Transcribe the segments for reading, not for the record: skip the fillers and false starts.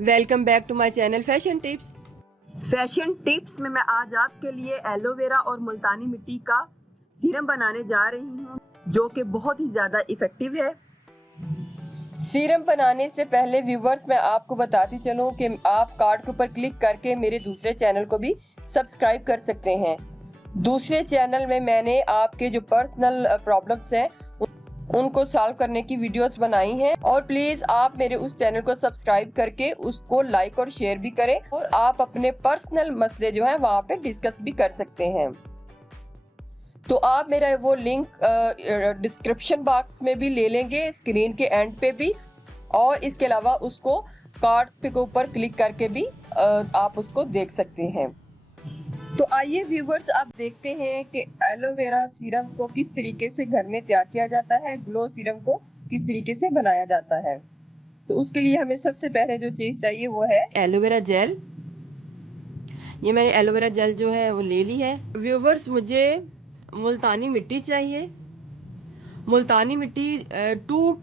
Welcome back to my channel fashion tips. Fashion tips में मैं आज आपके लिए एलोवेरा और मुल्तानी मिट्टी का सीरम बनाने जा रही हूँ जो कि बहुत ही ज़्यादा इफ़ेक्टिव है। सीरम बनाने से पहले व्यूवर्स मैं आपको बताती चलूँ कि आप कार्ड के ऊपर क्लिक करके मेरे दूसरे चैनल को भी सब्सक्राइब कर सकते हैं। दूसरे चैनल में मैंने आपके जो पर्सनल प्रॉब्लम्स हैं उनको सॉल्व करने की वीडियोस बनाई हैं और प्लीज आप मेरे उस चैनल को सब्सक्राइब करके उसको लाइक और शेयर भी करें और आप अपने पर्सनल मसले जो है वहाँ पे डिस्कस भी कर सकते हैं। तो आप मेरा वो लिंक डिस्क्रिप्शन बॉक्स में भी ले लेंगे, स्क्रीन के एंड पे भी, और इसके अलावा उसको कार्ड के ऊपर क्लिक करके भी आप उसको देख सकते हैं। तो आइए व्यूवर्स आप देखते हैं कि एलोवेरा सीरम को किस तरीके से घर में तैयार किया जाता है, ग्लो सीरम को किस तरीके से बनाया जाता है। तो उसके लिए हमें सबसे पहले जो चीज़ चाहिए वो है एलोवेरा जेल। ये मैंने एलोवेरा जेल जो है वो ले ली है। व्यूवर्स मुझे मुल्तानी मिट्टी चाहिए। मुल्तानी मिट्टी 2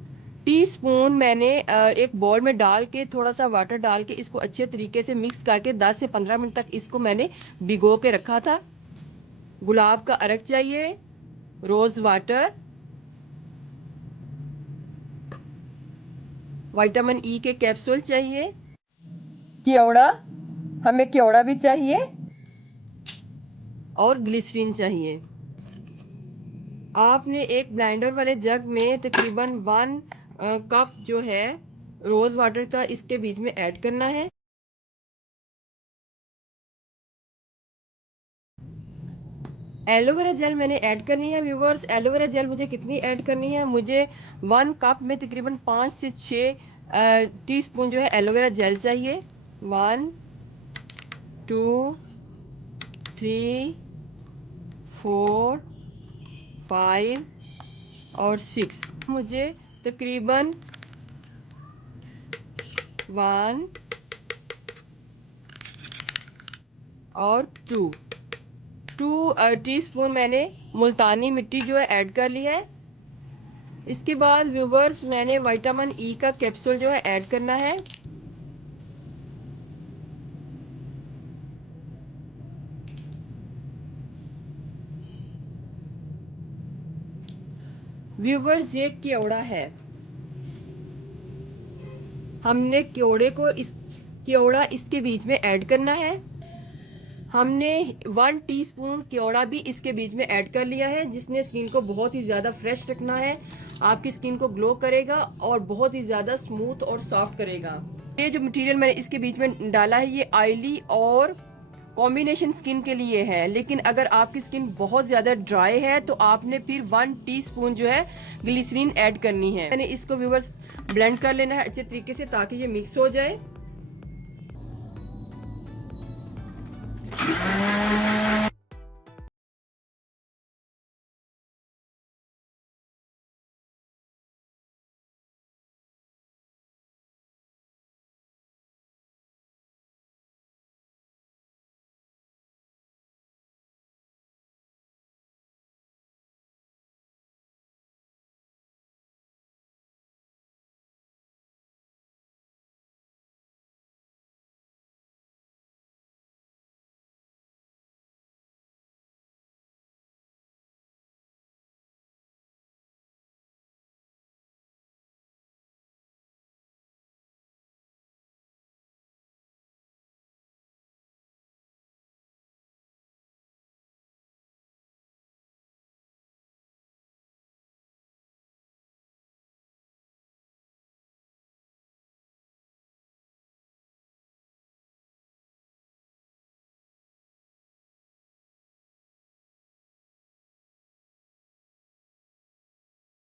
टीस्पून मैंने एक बॉल में डाल के थोड़ा सा वाटर डाल के इसको अच्छे तरीके से मिक्स करके 10 से 15 मिनट तक इसको मैंने भिगो के रखा था। गुलाब का अर्क चाहिए, रोज वाटर, विटामिन ई के कैप्सूल चाहिए, केवड़ा, हमें केवड़ा भी चाहिए, और ग्लिसरीन चाहिए। आपने एक ब्लेंडर वाले जग में तकरीबन 1 कप जो है रोज वाटर का इसके बीच में ऐड करना है। एलोवेरा जेल मैंने ऐड करनी है व्यूवर्स। एलोवेरा जेल मुझे कितनी ऐड करनी है, मुझे 1 कप में तकरीबन 5 से 6 टीस्पून जो है एलोवेरा जेल चाहिए। 1 2 3 4 5 और 6। मुझे तकरीबन 1 और 2 टीस्पून मैंने मुल्तानी मिट्टी जो है ऐड कर ली है। इसके बाद व्यूवर्स मैंने विटामिन ई का कैप्सूल जो है ऐड करना है। व्यूवर्स ये केवड़ा है, हमने केवड़ा इसके बीच में ऐड करना है। हमने 1 टीस्पून केवड़ा भी इसके बीच में ऐड कर लिया है, जिसने स्किन को बहुत ही ज़्यादा फ्रेश रखना है, आपकी स्किन को ग्लो करेगा और बहुत ही ज़्यादा स्मूथ और सॉफ्ट करेगा। ये जो मटेरियल मैंने इसके बीच में डाला है ये ऑयली और कॉम्बिनेशन स्किन के लिए है, लेकिन अगर आपकी स्किन बहुत ज़्यादा ड्राई है तो आपने फिर 1 टीस्पून जो है ग्लिसरीन ऐड करनी है। मैंने इसको व्यूवर्स ब्लेंड कर लेना है अच्छे तरीके से ताकि ये मिक्स हो जाए।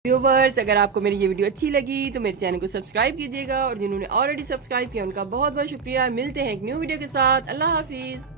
व्यूवर्स अगर आपको मेरी ये वीडियो अच्छी लगी तो मेरे चैनल को सब्सक्राइब कीजिएगा और जिन्होंने ऑलरेडी सब्सक्राइब किया उनका बहुत बहुत शुक्रिया। मिलते हैं एक न्यू वीडियो के साथ। अल्लाह हाफिज़।